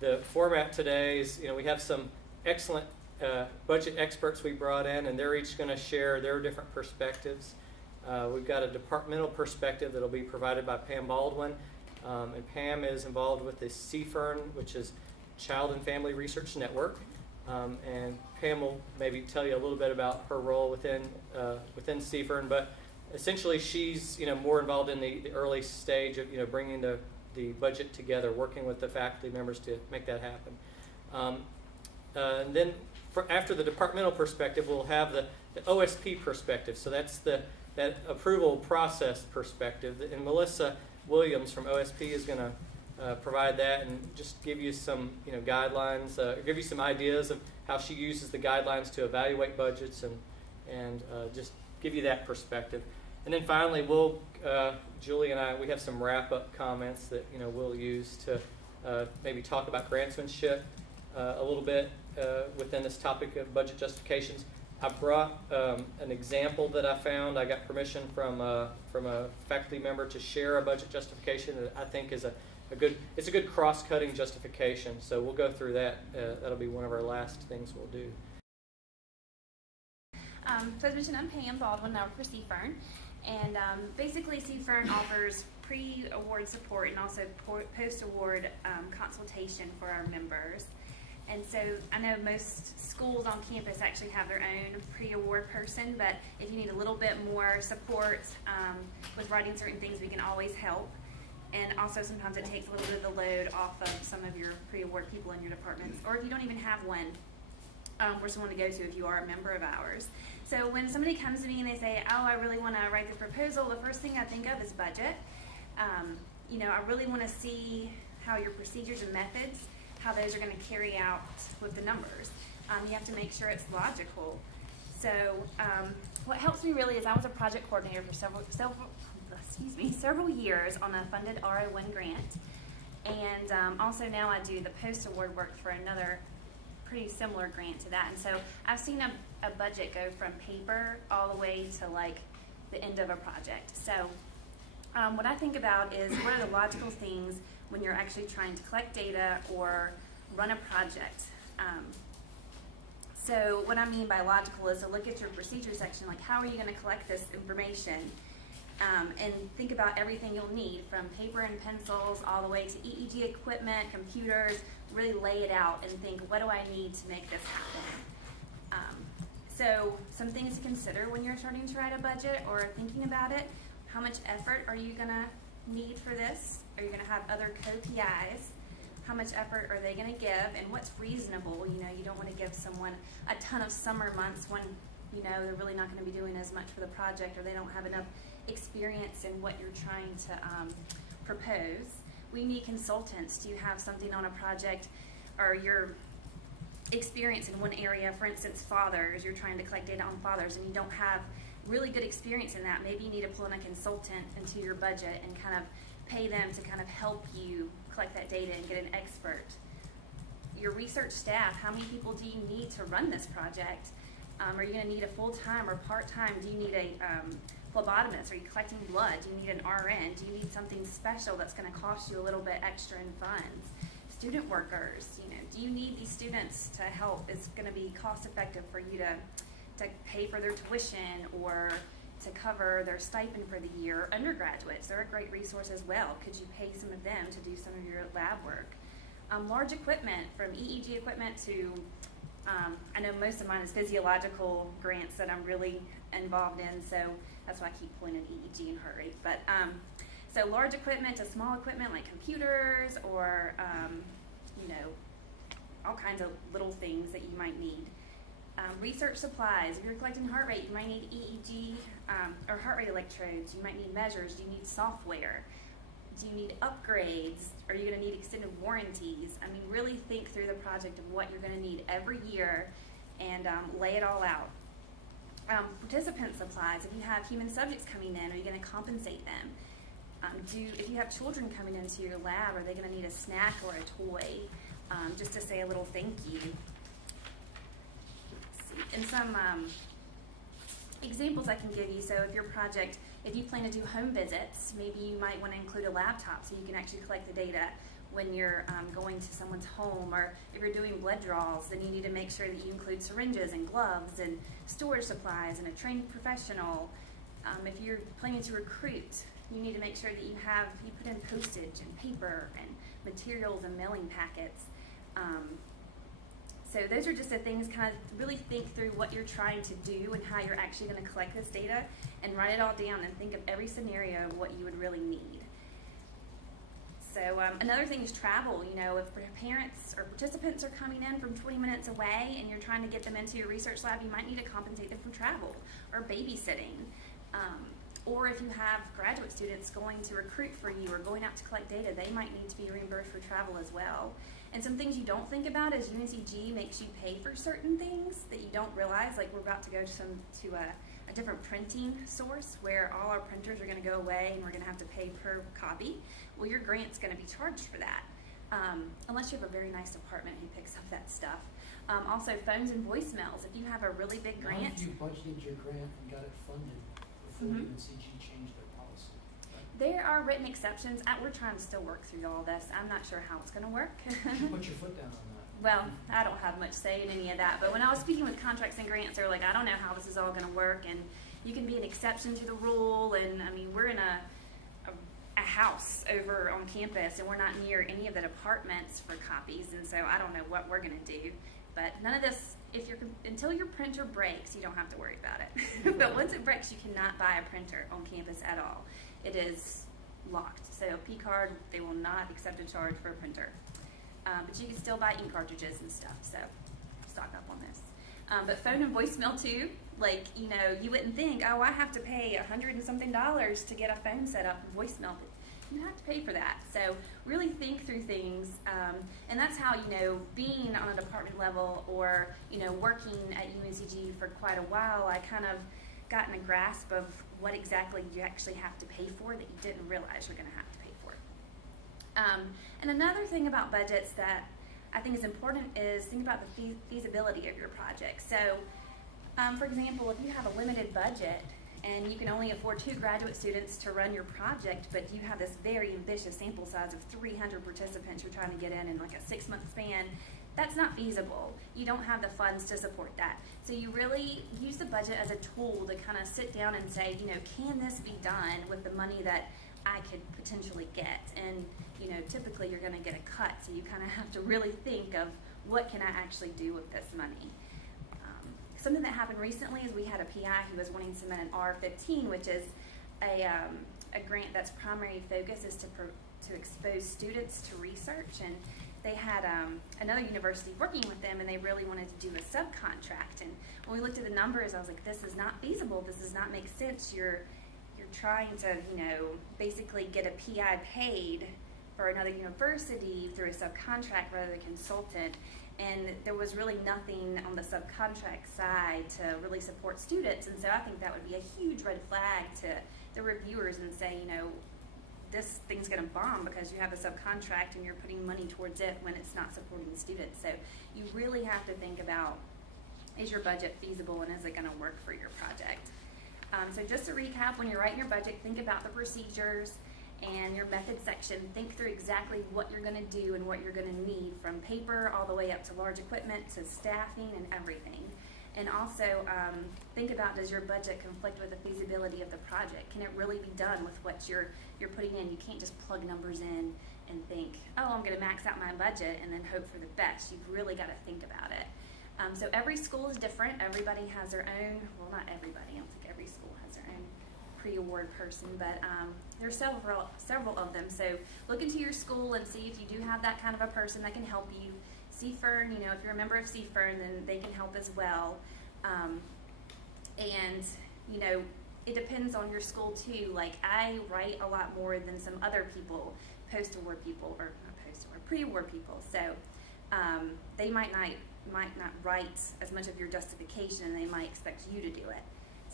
The format today is, we have some excellent budget experts we brought in, and they're each going to share their different perspectives. We've got a departmental perspective that will be provided by Pam Baldwin, and Pam is involved with the CFERN, which is Child and Family Research Network, and Pam will maybe tell you a little bit about her role within CFERN, but essentially she's more involved in the early stage of bringing the budget together, working with the faculty members to make that happen. And then after the departmental perspective, we'll have the OSP perspective. So that's that approval process perspective. And Melissa Williams from OSP is going to provide that and just give you some guidelines, give you some ideas of how she uses the guidelines to evaluate budgets and just give you that perspective. And then finally, Julie and we have some wrap-up comments that we'll use to maybe talk about grantsmanship a little bit within this topic of budget justifications. I brought an example that I found. I got permission from a faculty member to share a budget justification that I think is a good cross-cutting justification. So we'll go through that. That'll be one of our last things we'll do. So as mentioned, I'm Pam Baldwin. I work for CFERN. And basically, CFERN offers pre-award support and also post-award consultation for our members. And so I know most schools on campus actually have their own pre-award person, but if you need a little bit more support with writing certain things, we can always help. And also sometimes it takes a little bit of the load off of some of your pre-award people in your departments. Or if you don't even have one, we're someone to go to if you are a member of ours. So when somebody comes to me and they say, oh, I really want to write the proposal, the first thing I think of is budget. I really want to see how your procedures and methods, how those are going to carry out with the numbers. You have to make sure it's logical. So what helps me really is I was a project coordinator for several years on a funded RO1 grant. And also now I do the post-award work for another pretty similar grant to that. And so I've seen a budget go from paper all the way to like the end of a project. So what I think about is what are the logical things when you're actually trying to collect data or run a project. So what I mean by logical is to look at your procedure section, like how are you going to collect this information, and think about everything you'll need from paper and pencils all the way to EEG equipment, computers, really lay it out and think, what do I need to make this happen? So some things to consider when you're starting to write a budget or thinking about it. How much effort are you going to need for this? Are you going to have other co-PIs? How much effort are they going to give? And what's reasonable? You don't want to give someone a ton of summer months when, they're really not going to be doing as much for the project or they don't have enough experience in what you're trying to propose. We need consultants. Do you have something on a project or your experience in one area, for instance, fathers, you're trying to collect data on fathers and you don't have really good experience in that, maybe you need to pull in a consultant into your budget and kind of pay them to kind of help you collect that data and get an expert. Your research staff, how many people do you need to run this project? Are you going to need a full-time or part-time? Do you need a phlebotomist? Are you collecting blood? Do you need an RN? Do you need something special that's going to cost you a little bit extra in funds? Student workers, do you need these students to help? It's going to be cost-effective for you to pay for their tuition or to cover their stipend for the year. Undergraduates, they're a great resource as well. Could you pay some of them to do some of your lab work? Large equipment, from EEG equipment to, I know most of mine is physiological grants that I'm really involved in, so that's why I keep pulling in EEG and heart rate. But so large equipment to small equipment like computers or, all kinds of little things that you might need. Research supplies. If you're collecting heart rate, you might need EEG or heart rate electrodes. You might need measures. Do you need software? Do you need upgrades? Are you going to need extended warranties? I mean, really think through the project of what you're going to need every year and lay it all out. Participant supplies. If you have human subjects coming in, are you going to compensate them? If you have children coming into your lab, are they going to need a snack or a toy just to say a little thank you? And some examples I can give you. So if your project, if you plan to do home visits, maybe you might want to include a laptop so you can actually collect the data. when you're going to someone's home, or if you're doing blood draws, then you need to make sure that you include syringes and gloves and storage supplies and a trained professional. If you're planning to recruit, you need to make sure that you put in postage and paper and materials and mailing packets. So those are just the things, kind of really think through what you're trying to do and how you're actually going to collect this data, and write it all down and think of every scenario of what you would really need. So another thing is travel. You know, if parents or participants are coming in from 20 minutes away and you're trying to get them into your research lab, you might need to compensate them for travel or babysitting. Or if you have graduate students going to recruit for you or going out to collect data, they might need to be reimbursed for travel as well. And some things you don't think about is UNCG makes you pay for certain things that you don't realize. Like, we're about to go to a different printing source where all our printers are going to go away and we're going to have to pay per copy. Well, your grant's going to be charged for that, unless you have a very nice department who picks up that stuff. Also, phones and voicemails. If you have a really big grant. How have you budgeted your grant and got it funded before UNCG changed their policy? Right? There are written exceptions. We're trying to still work through all this. I'm not sure how it's going to work. You put your foot down on that. Well, I don't have much say in any of that. But when I was speaking with contracts and grants, they were like, I don't know how this is all going to work. And you can be an exception to the rule. And I mean, we're in a house over on campus, and we're not near any of the departments for copies. And so I don't know what we're going to do. But none of this, until your printer breaks, you don't have to worry about it. But once it breaks, you cannot buy a printer on campus at all. It is locked. So a P card, they will not accept a charge for a printer. But you can still buy ink cartridges and stuff, so stock up on this. But phone and voicemail too, like, you know, you wouldn't think, oh, I have to pay $100 and something to get a phone set up and voicemail. But you have to pay for that. So really think through things, and that's how, you know, being on a department level or, you know, working at UNCG for quite a while, I kind of gotten a grasp of what exactly you actually have to pay for that you didn't realize you're going to have to pay for. And another thing about budgets that I think is important is think about the feasibility of your project. So, for example, if you have a limited budget and you can only afford 2 graduate students to run your project, but you have this very ambitious sample size of 300 participants you're trying to get in like a 6-month span, that's not feasible. You don't have the funds to support that. So you really use the budget as a tool to kind of sit down and say, you know, can this be done with the money that I could potentially get? And, you know, typically you're going to get a cut, so you kind of have to really think of what can I actually do with this money. Something that happened recently is we had a PI who was wanting to submit an R15, which is a grant that's primary focus is to expose students to research. And they had another university working with them, and they really wanted to do a subcontract. And when we looked at the numbers, I was like, this is not feasible. This does not make sense. You're trying to, you know, basically get a PI paid for another university through a subcontract rather than a consultant. And there was really nothing on the subcontract side to really support students. And so I think that would be a huge red flag to the reviewers and say, you know, this thing's going to bomb because you have a subcontract and you're putting money towards it when it's not supporting the students. So you really have to think about, is your budget feasible and is it going to work for your project? So just to recap, when you're writing your budget, think about the procedures and your method section. Think through exactly what you're going to do and what you're going to need, from paper all the way up to large equipment to staffing and everything. And also think about, does your budget conflict with the feasibility of the project? Can it really be done with what you're putting in? You can't just plug numbers in and think, oh, I'm going to max out my budget and then hope for the best. You've really got to think about it. So every school is different. Everybody has their own, well, not everybody. I don't think every school has their own pre-award person, but there's several of them. So look into your school and see if you do have that kind of a person that can help you. CFERN, you know, if you're a member of CFERN, then they can help as well. And, you know, it depends on your school too. Like, I write a lot more than some other people, post-award people, or not post-award, pre-award people. So they might not write as much of your justification, and they might expect you to do it.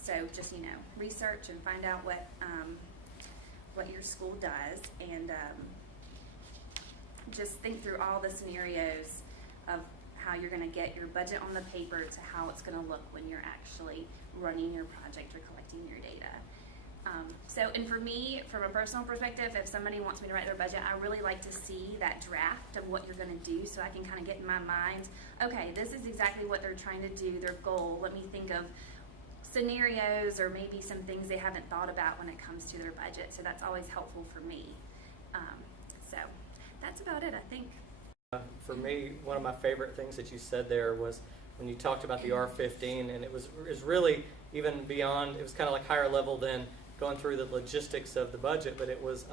So just, you know, research and find out what your school does, and just think through all the scenarios of how you're going to get your budget on the paper to how it's going to look when you're actually running your project or collecting your data. And for me, from a personal perspective, if somebody wants me to write their budget, I really like to see that draft of what you're going to do so I can kind of get in my mind, okay, this is exactly what they're trying to do, their goal. Let me think of scenarios or maybe some things they haven't thought about when it comes to their budget. So that's always helpful for me. So that's about it, I think. For me, one of my favorite things that you said there was when you talked about the R15, and it was really even beyond, it was kind of like higher level than going through the logistics of the budget, but it was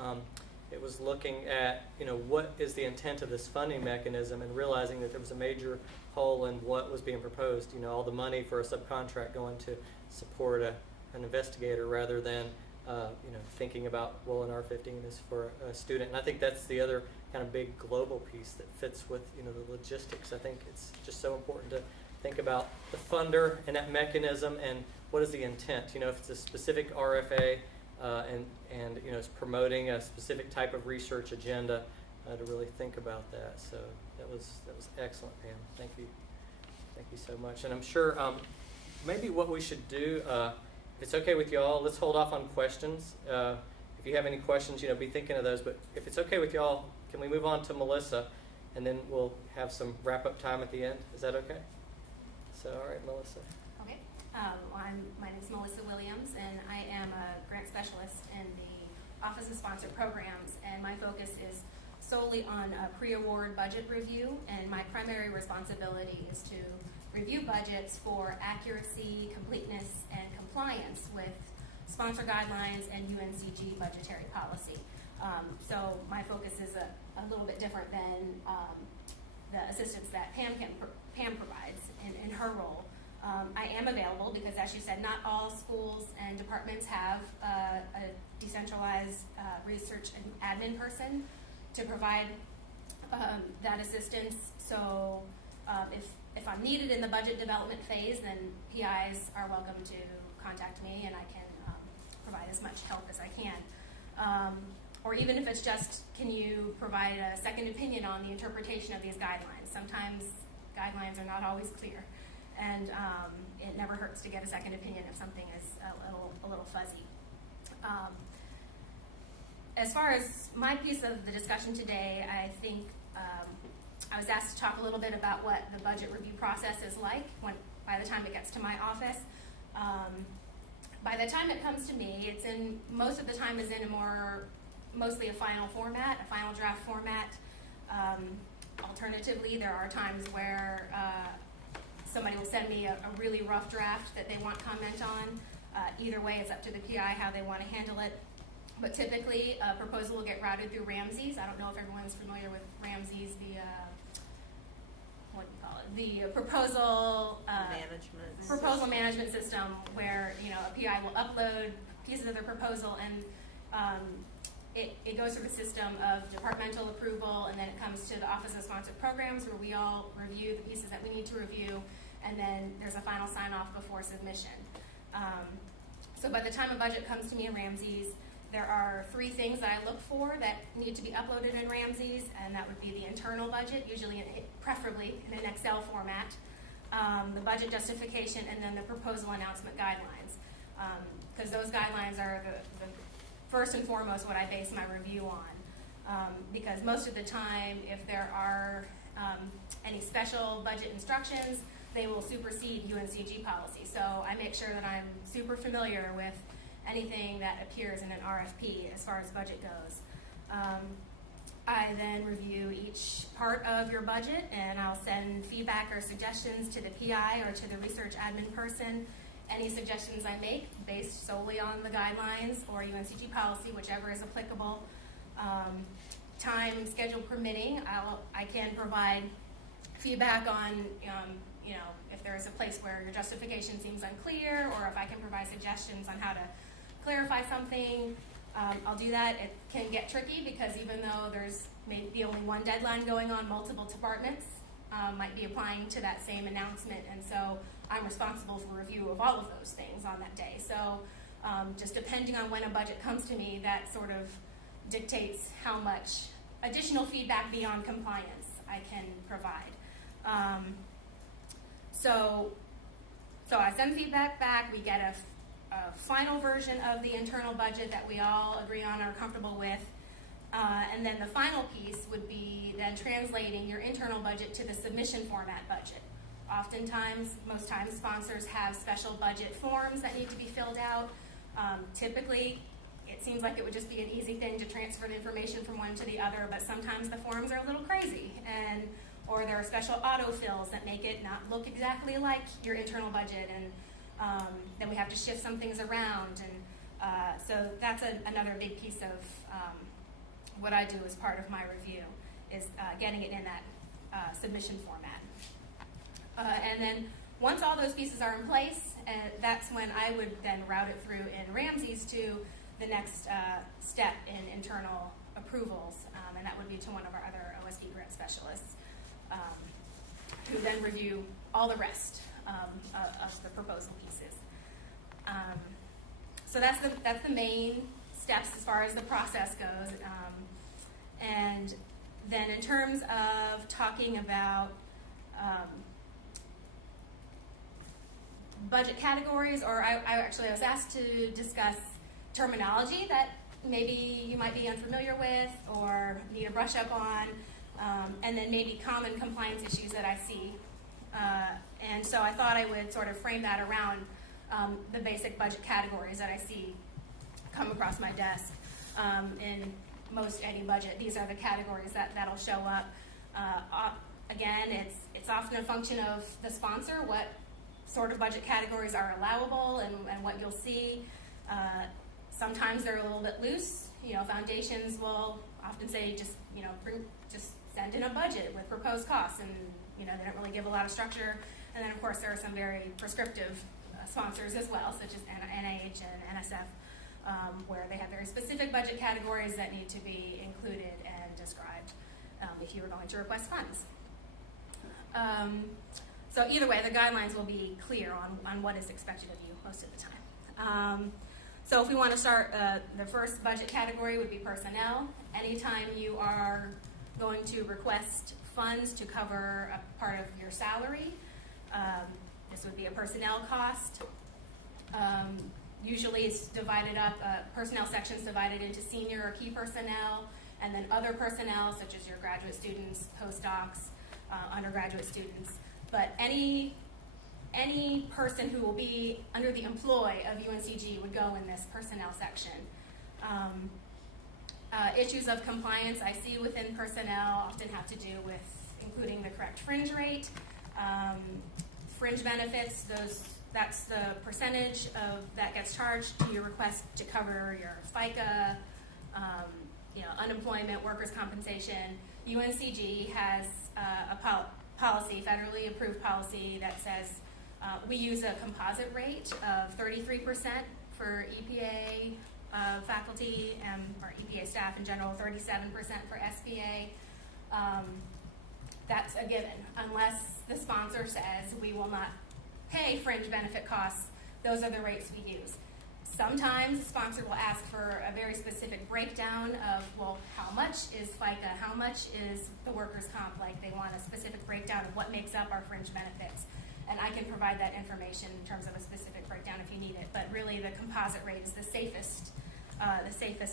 looking at, what is the intent of this funding mechanism and realizing that there was a major hole in what was being proposed, all the money for a subcontract going to support an investigator rather than thinking about, well, an R15 is for a student. And I think that's the other kind of big global piece that fits with, the logistics. I think it's just so important to think about the funder and that mechanism and what is the intent. If it's a specific RFA and it's promoting a specific type of research agenda, to really think about that. So that was excellent, Pam. Thank you so much. And I'm sure maybe what we should do, if it's okay with y'all, let's hold off on questions. If you have any questions, be thinking of those. But if it's okay with y'all, can we move on to Melissa, and then we'll have some wrap-up time at the end? Is that okay? So, all right, Melissa. Okay. My name is Melissa Williams, and I am a grant specialist in the Office of Sponsored Programs, and my focus is solely on pre-award budget review, and my primary responsibility is to review budgets for accuracy, completeness, and compliance with sponsor guidelines and UNCG budgetary policy. So my focus is a little bit different than the assistance that Pam provides in her role. I am available because, as you said, not all schools and departments have a decentralized research and admin person to provide that assistance. So if I'm needed in the budget development phase, then PIs are welcome to contact me, and I can provide as much help as I can. Or even if it's just, can you provide a second opinion on the interpretation of these guidelines? Sometimes guidelines are not always clear, and it never hurts to get a second opinion if something is a little fuzzy. As far as my piece of the discussion today, I think I was asked to talk a little bit about what the budget review process is like by the time it gets to my office. By the time it comes to me, most of the time is in mostly a final format, a final draft format. Alternatively, there are times where somebody will send me a really rough draft that they want comment on. Either way, it's up to the PI how they want to handle it. But typically, a proposal will get routed through Ramses. I don't know if everyone's familiar with Ramses, the proposal management system, where a PI will upload pieces of their proposal, and it goes through the system of departmental approval, and then it comes to the Office of Sponsored Programs, where we all review the pieces that we need to review, and then there's a final sign-off before submission. So by the time a budget comes to me in Ramses, there are 3 things that I look for that need to be uploaded in Ramses, and that would be the internal budget, preferably in an Excel format, the budget justification, and then the proposal announcement guidelines. Because those guidelines are the first and foremost what I base my review on. Because most of the time, if there are any special budget instructions, they will supersede UNCG policy. So I make sure that I'm super familiar with anything that appears in an RFP as far as budget goes. I then review each part of your budget, and I'll send feedback or suggestions to the PI or to the research admin person. Any suggestions I make based solely on the guidelines or UNCG policy, whichever is applicable. Time schedule permitting, I can provide feedback on if there is a place where your justification seems unclear, or if I can provide suggestions on how to clarify something. I'll do that. It can get tricky because even though there's maybe only one deadline going on, multiple departments might be applying to that same announcement, and so I'm responsible for review of all of those things on that day. So just depending on when a budget comes to me, that sort of dictates how much additional feedback beyond compliance I can provide. So I send feedback back. We get final version of the internal budget that we all agree on or are comfortable with. And then the final piece would be then translating your internal budget to the submission format budget. Oftentimes, most times, sponsors have special budget forms that need to be filled out. Typically, it seems like it would just be an easy thing to transfer the information from one to the other, but sometimes the forms are a little crazy, or there are special autofills that make it not look exactly like your internal budget, and then we have to shift some things around, and so that's another big piece of what I do as part of my review, is getting it in that submission format. And then once all those pieces are in place, that's when I would then route it through in Ramsey's to the next step in internal approvals, and that would be to one of our other OSD grant specialists, who then review all the rest of the proposal pieces. So that's the main steps as far as the process goes. And then in terms of talking about budget categories, or I was asked to discuss terminology that maybe you might be unfamiliar with or need a brush up on, and then maybe common compliance issues that I see. And so I thought I would sort of frame that around the basic budget categories that I see come across my desk. In most any budget, these are the categories that'll show up. Again, it's often a function of the sponsor, what sort of budget categories are allowable and what you'll see. Sometimes they're a little bit loose. Foundations will often say just send in a budget with proposed costs, and they don't really give a lot of structure. And then of course there are some very prescriptive sponsors as well, such as NIH and NSF, where they have very specific budget categories that need to be included and described if you are going to request funds. So either way, the guidelines will be clear on what is expected of you most of the time. So if we want to start, the first budget category would be personnel. Anytime you are going to request funds to cover a part of your salary, this would be a personnel cost. Usually it's divided up, personnel sections divided into senior or key personnel, and then other personnel such as your graduate students, postdocs, undergraduate students. But any person who will be under the employ of UNCG would go in this personnel section. Issues of compliance I see within personnel often have to do with including the correct fringe rate. Fringe benefits, that's the percentage of that gets charged to your request to cover your FICA, unemployment, workers' compensation. UNCG has a policy, federally approved policy, that says we use a composite rate of 33% for EPA faculty or EPA staff in general, 37% for SBA. That's a given. Unless the sponsor says we will not pay fringe benefit costs, those are the rates we use. Sometimes the sponsor will ask for a very specific breakdown of, well, how much is FICA, how much is the workers' comp, like they want a specific breakdown of what makes up our fringe benefits. And I can provide that information in terms of a specific breakdown if you need it, but really the composite rate is the safest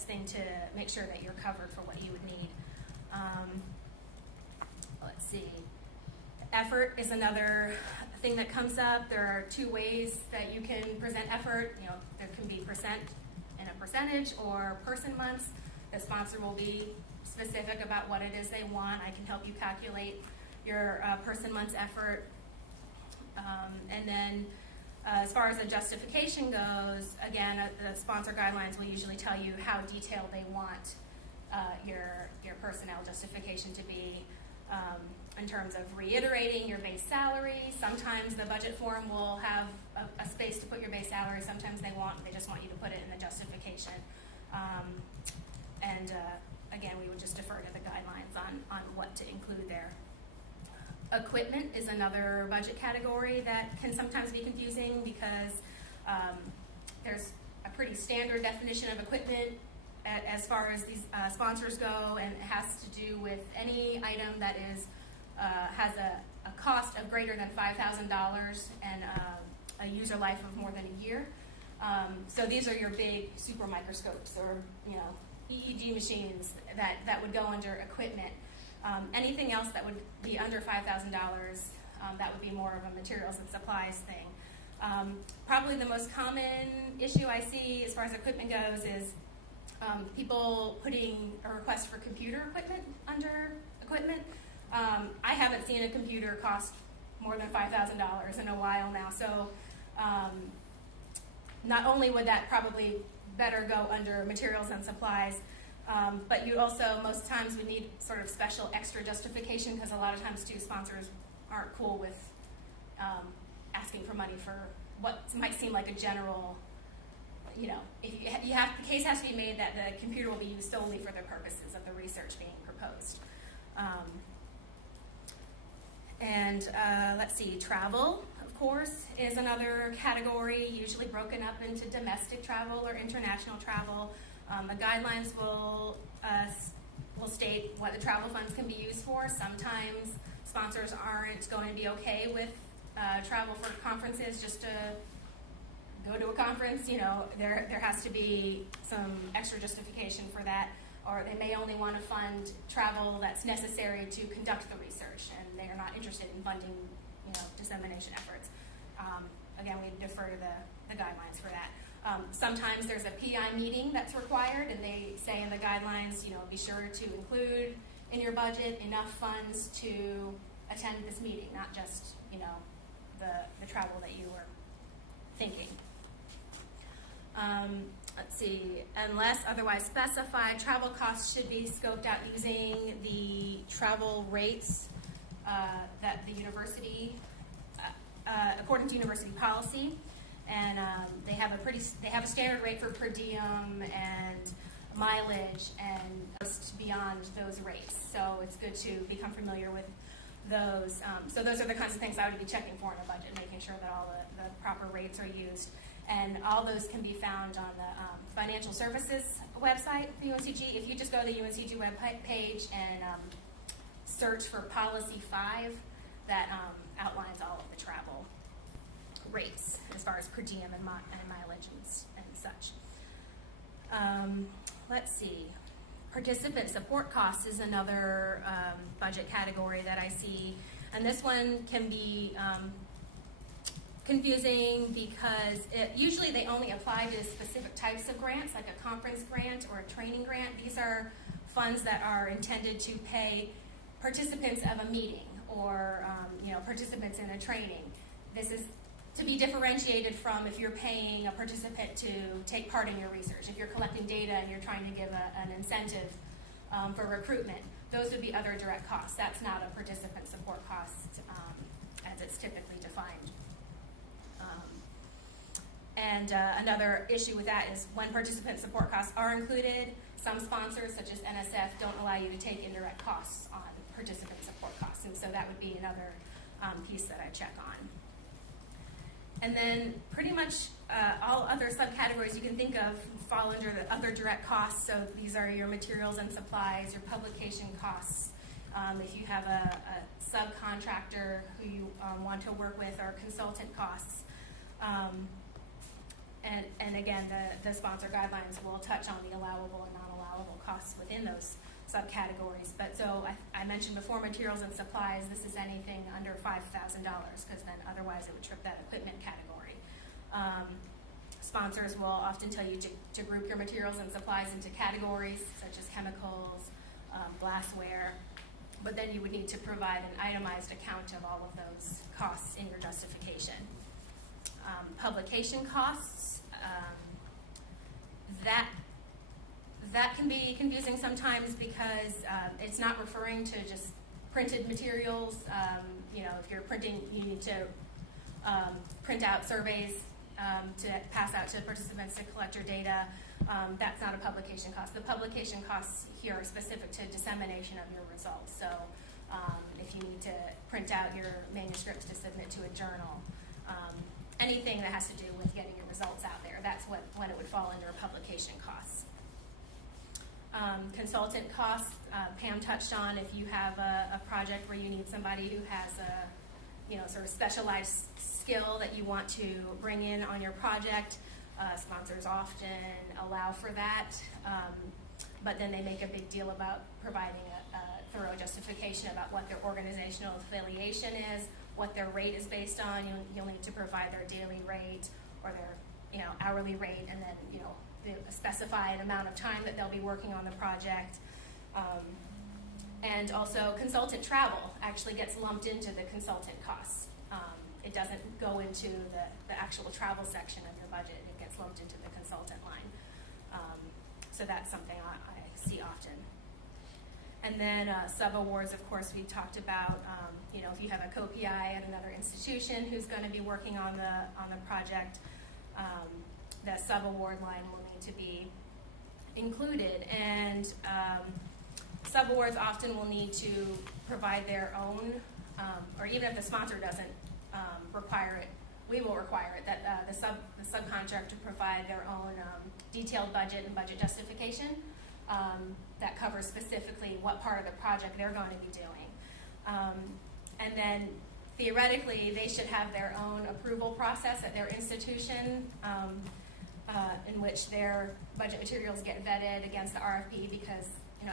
thing to make sure that you're covered for what you would need. Let's see. Effort is another thing that comes up. There are two ways that you can present effort. There can be percent in a percentage or person months. The sponsor will be specific about what it is they want. I can help you calculate your person months effort. And then as far as the justification goes, again, the sponsor guidelines will usually tell you how detailed they want your personnel justification to be. In terms of reiterating your base salary, sometimes the budget form will have a space to put your base salary. Sometimes they just want you to put it in the justification. Again, we would just defer to the guidelines on what to include there. Equipment is another budget category that can sometimes be confusing because there's a pretty standard definition of equipment as far as these sponsors go, and it has to do with any item that has a cost of greater than $5,000 and a user life of more than a year. So these are your big super microscopes or, EEG machines that would go under equipment. Anything else that would be under $5,000, that would be more of a materials and supplies thing. Probably the most common issue I see as far as equipment goes is people putting a request for computer equipment under equipment. I haven't seen a computer cost more than $5,000 in a while now, so not only would that probably better go under materials and supplies, but you also most times would need sort of special extra justification, because a lot of times too sponsors aren't cool with asking for money for what might seem like a general, if the case has to be made that the computer will be used solely for the purposes of the research being proposed. Let's see, travel, of course, is another category, usually broken up into domestic travel or international travel. The guidelines will state what the travel funds can be used for. Sometimes sponsors aren't going to be okay with travel for conferences just to go to a conference. There has to be some extra justification for that, or they may only want to fund travel that's necessary to conduct the research, and they are not interested in funding, dissemination efforts. Again, we defer to the guidelines for that. Sometimes there's a PI meeting that's required, and they say in the guidelines, be sure to include in your budget enough funds to attend this meeting, not just, the travel that you were thinking. Let's see, unless otherwise specified, travel costs should be scoped out using the travel rates that the university, according to university policy, and they have a standard rate for per diem and mileage and just beyond those rates. So it's good to become familiar with those. So those are the kinds of things I would be checking for in a budget, making sure that all the proper rates are used. And all those can be found on the financial services website for UNCG. If you just go to the UNCG web page and search for Policy 5, that outlines all of the travel rates as far as per diem and mileage and such. Let's see. Participant support costs is another budget category that I see. And this one can be confusing because usually they only apply to specific types of grants, like a conference grant or a training grant. These are funds that are intended to pay participants of a meeting or participants in a training. This is to be differentiated from if you're paying a participant to take part in your research. If you're collecting data and you're trying to give an incentive for recruitment, those would be other direct costs. That's not a participant support cost as it's typically defined. Another issue with that is when participant support costs are included, some sponsors, such as NSF, don't allow you to take indirect costs on participant support costs, and so that would be another piece that I check on. And then pretty much all other subcategories you can think of fall under the other direct costs. So these are your materials and supplies, your publication costs. If you have a subcontractor who you want to work with, or consultant costs. And again, the sponsor guidelines will touch on the allowable and non-allowable costs within those subcategories. But so I mentioned before, materials and supplies, this is anything under $5,000, because then otherwise it would trip that equipment category. Sponsors will often tell you to group your materials and supplies into categories, such as chemicals, glassware, but then you would need to provide an itemized account of all of those costs in your justification. Publication costs, that can be confusing sometimes because it's not referring to just printed materials. If you're printing, you need to print out surveys to pass out to participants to collect your data. That's not a publication cost. The publication costs here are specific to dissemination of your results. So if you need to print out your manuscripts to submit to a journal, anything that has to do with getting your results out there, that's when it would fall under publication costs. Consultant costs, Pam touched on. If you have a project where you need somebody who has a sort of specialized skill that you want to bring in on your project, Sponsors often allow for that, but then they make a big deal about providing a thorough justification about what their organizational affiliation is, what their rate is based on. You'll need to provide their daily rate or their hourly rate, and then the specified amount of time that they'll be working on the project. And also consultant travel actually gets lumped into the consultant costs. It doesn't go into the actual travel section of your budget. It gets lumped into the consultant line. So that's something I see often. And then sub-awards, of course, we talked about, if you have a co-PI at another institution who's going to be working on the project, the sub-award line will need to be included. And sub-awards often will need to provide their own, or even if the sponsor doesn't require it, we will require it, that the subcontractor provide their own detailed budget and budget justification that covers specifically what part of the project they're going to be doing. And then theoretically, they should have their own approval process at their institution in which their budget materials get vetted against the RFP, because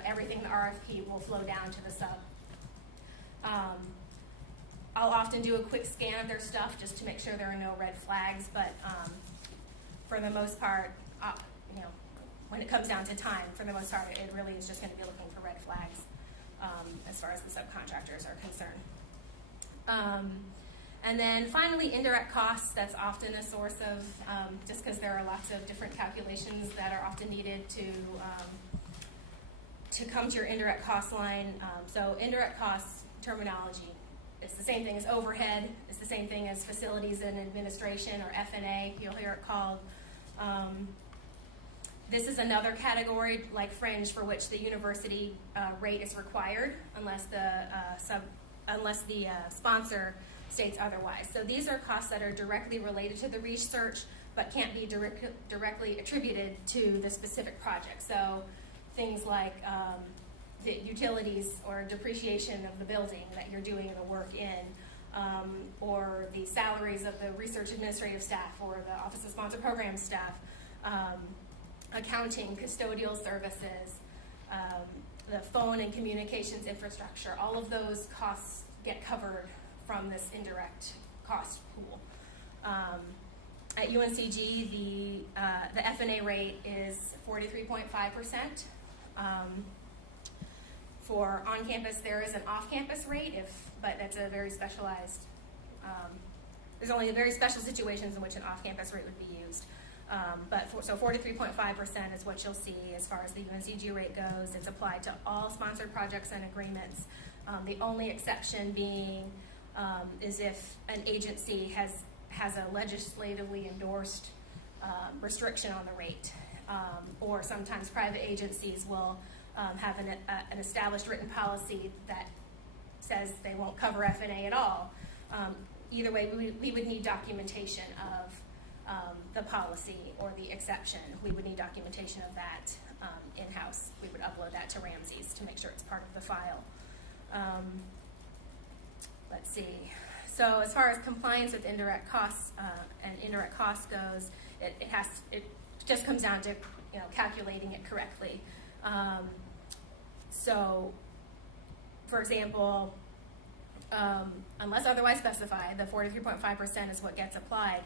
everything in the RFP will flow down to the sub. I'll often do a quick scan of their stuff just to make sure there are no red flags, but for the most part, when it comes down to time, for the most part, it really is just going to be looking for red flags as far as the subcontractors are concerned. And then finally, indirect costs. That's often a source of, just because there are lots of different calculations that are often needed to come to your indirect cost line. So indirect costs terminology, it's the same thing as overhead. It's the same thing as facilities and administration, or F&A, you'll hear it called. This is another category like fringe for which the university rate is required unless the sponsor states otherwise. So these are costs that are directly related to the research but can't be directly attributed to the specific project. So things like the utilities or depreciation of the building that you're doing the work in, or the salaries of the research administrative staff or the Office of Sponsor Program staff, accounting, custodial services, the phone and communications infrastructure. All of those costs get covered from this indirect cost pool. At UNCG, the F&A rate is 43.5%. For on-campus, there is an off-campus rate, but that's a very specialized. There's only very special situations in which an off-campus rate would be used. So 43.5% is what you'll see as far as the UNCG rate goes. It's applied to all sponsored projects and agreements. The only exception being is if an agency has a legislatively endorsed restriction on the rate, or sometimes private agencies will have an established written policy that says they won't cover F&A at all. Either way, we would need documentation of the policy or the exception. We would need documentation of that in-house. We would upload that to Ramses to make sure it's part of the file. Let's see. So as far as compliance with indirect costs and indirect costs goes, it just comes down to calculating it correctly. So, for example, unless otherwise specified, the 43.5% is what gets applied,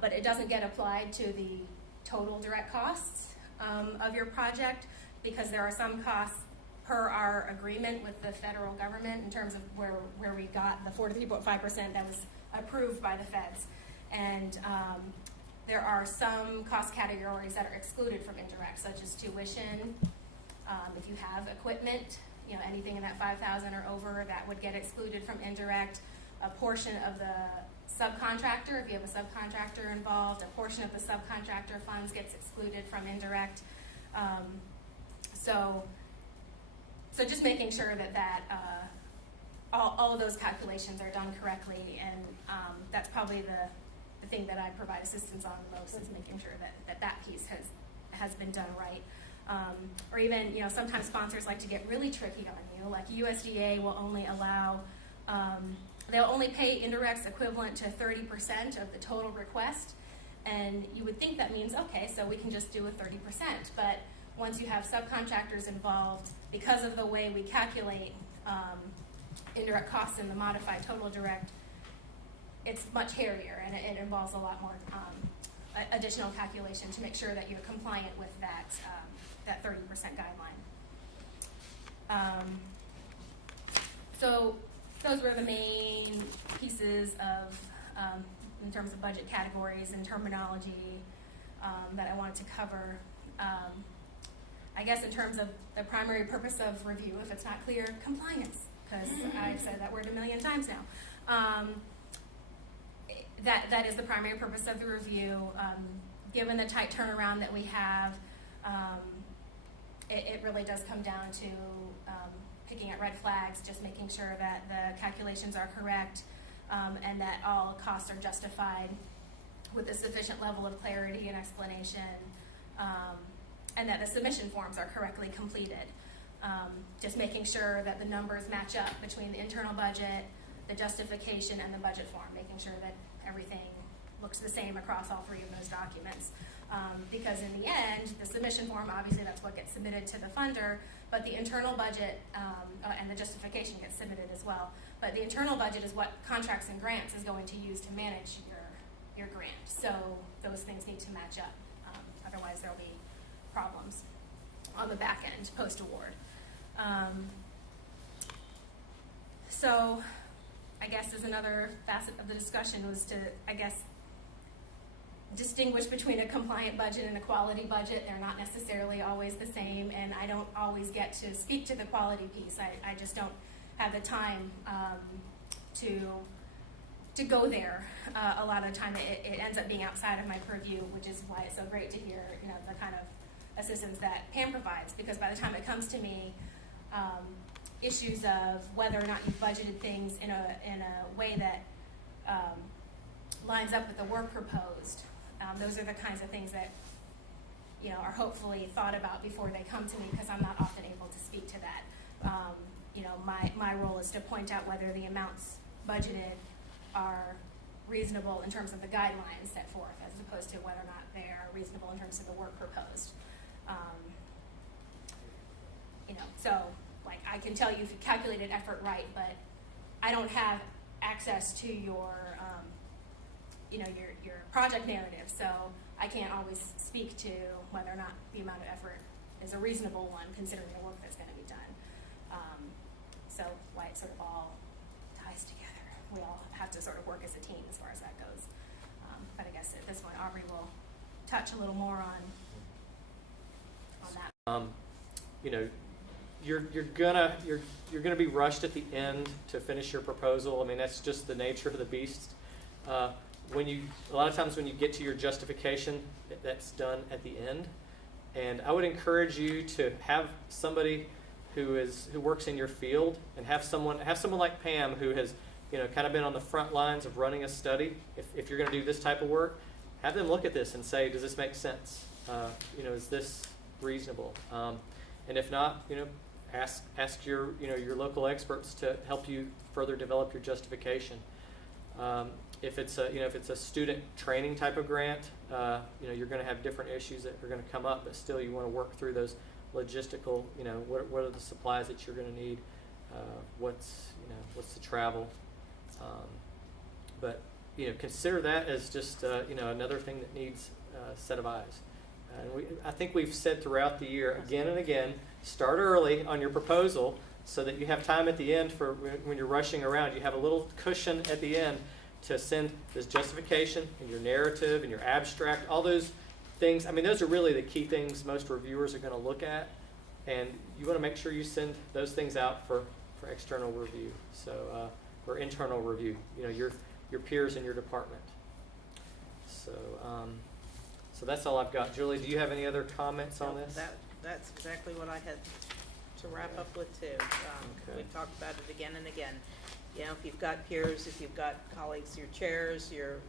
but it doesn't get applied to the total direct costs of your project, because there are some costs per our agreement with the federal government in terms of where we got the 43.5% that was approved by the feds. And there are some cost categories that are excluded from indirect, such as tuition. If you have equipment, anything in that 5,000 or over, that would get excluded from indirect. A portion of the subcontractor, if you have a subcontractor involved, a portion of the subcontractor funds gets excluded from indirect. So just making sure that all of those calculations are done correctly, and that's probably the thing that I provide assistance on the most, is making sure that piece has been done right. Or even, sometimes sponsors like to get really tricky on you. Like USDA will only allow, they'll only pay indirects equivalent to 30% of the total request. And you would think that means, okay, so we can just do a 30%, but once you have subcontractors involved, because of the way we calculate indirect costs in the modified total direct, it's much hairier, and it involves a lot more additional calculation to make sure that you're compliant with that 30% guideline. So those were the main pieces of, in terms of budget categories and terminology that I wanted to cover. I guess in terms of the primary purpose of review, if it's not clear, compliance, because I've said that word a million times now. That is the primary purpose of the review. Given the tight turnaround that we have, it really does come down to picking at red flags, just making sure that the calculations are correct and that all costs are justified with a sufficient level of clarity and explanation, and that the submission forms are correctly completed. Just making sure that the numbers match up between the internal budget, the justification, and the budget form, making sure that everything looks the same across all three of those documents. Because in the end, the submission form, obviously that's what gets submitted to the funder, but the internal budget and the justification gets submitted as well. But the internal budget is what contracts and grants is going to use to manage your grant. So those things need to match up. Otherwise there'll be problems on the back end post-award. So I guess as another facet of the discussion was to, I guess, distinguish between a compliant budget and a quality budget. They're not necessarily always the same, and I don't always get to speak to the quality piece. I just don't have the time to go there. A lot of the time it ends up being outside of my purview, which is why it's so great to hear, you know, the kind of assistance that Pam provides, because by the time it comes to me, issues of whether or not you've budgeted things in a way that lines up with the work proposed, those are the kinds of things that, you know, are hopefully thought about before they come to me, because I'm not often able to speak to that. You know, my role is to point out whether the amounts budgeted are reasonable in terms of the guidelines set forth, as opposed to whether or not they are reasonable in terms of the work proposed. You know, so like I can tell you if you calculated effort right, but I don't have access to your you know, your project narrative, so I can't always speak to whether or not the amount of effort is a reasonable one considering the work that's going to be done. So why it sort of all ties together. We all have to sort of work as a team as far as that goes. But I guess at this point, Aubrey will touch a little more on that. You know, you're gonna be rushed at the end to finish your proposal. I mean, that's just the nature of the beast. A lot of times when you get to your justification, that's done at the end. And I would encourage you to have somebody who works in your field, and have someone like Pam who has, you know, kind of been on the front lines of running a study. If you're going to do this type of work, have them look at this and say, does this make sense? You know, is this reasonable? And if not, you know, ask your local experts to help you further develop your justification. If it's a student training type of grant, you know, you're going to have different issues that are going to come up, but still you want to work through those logistical. You know, what are the supplies that you're going to need? What's the travel? But you know, consider that as just you know, another thing that needs a set of eyes. And I think we've said throughout the year again and again, start early on your proposal so that you have time at the end for when you're rushing around. You have a little cushion at the end to send this justification and your narrative and your abstract, all those things. I mean, those are really the key things most reviewers are going to look at, and you want to make sure you send those things out for external review, or internal review. You know, your peers in your department. So that's all I've got. Julie, do you have any other comments on this? That's exactly what I had to wrap up with too. Okay. We've talked about it again and again. You know, if you've got peers, if you've got colleagues, your chairs, your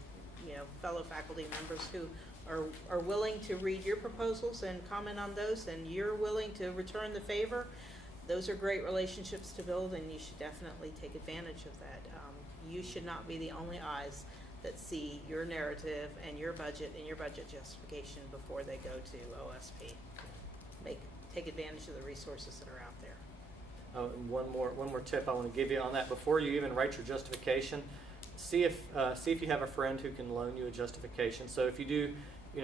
fellow faculty members who are willing to read your proposals and comment on those, and you're willing to return the favor, those are great relationships to build, and you should definitely take advantage of that. You should not be the only eyes that see your narrative and your budget justification before they go to OSP. Take advantage of the resources that are out there. Oh, and one more tip I want to give you on that. Before you even write your justification, see if you have a friend who can loan you a justification. So if you do,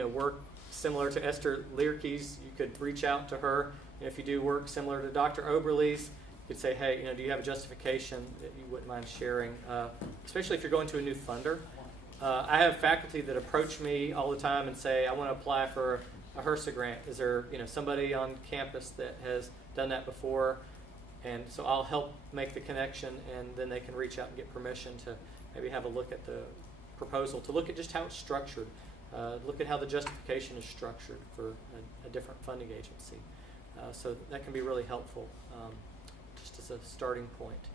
work similar to Esther Learkey's, you could reach out to her. If you do work similar to Dr. Oberle's, you could say, hey, do you have a justification that you wouldn't mind sharing? Especially if you're going to a new funder. I have faculty that approach me all the time and say, I want to apply for a HRSA grant. Is there, somebody on campus that has done that before? And so I'll help make the connection, and then they can reach out and get permission to maybe have a look at the proposal, to look at just how it's structured, look at how the justification is structured for a different funding agency. So that can be really helpful, just as a starting point.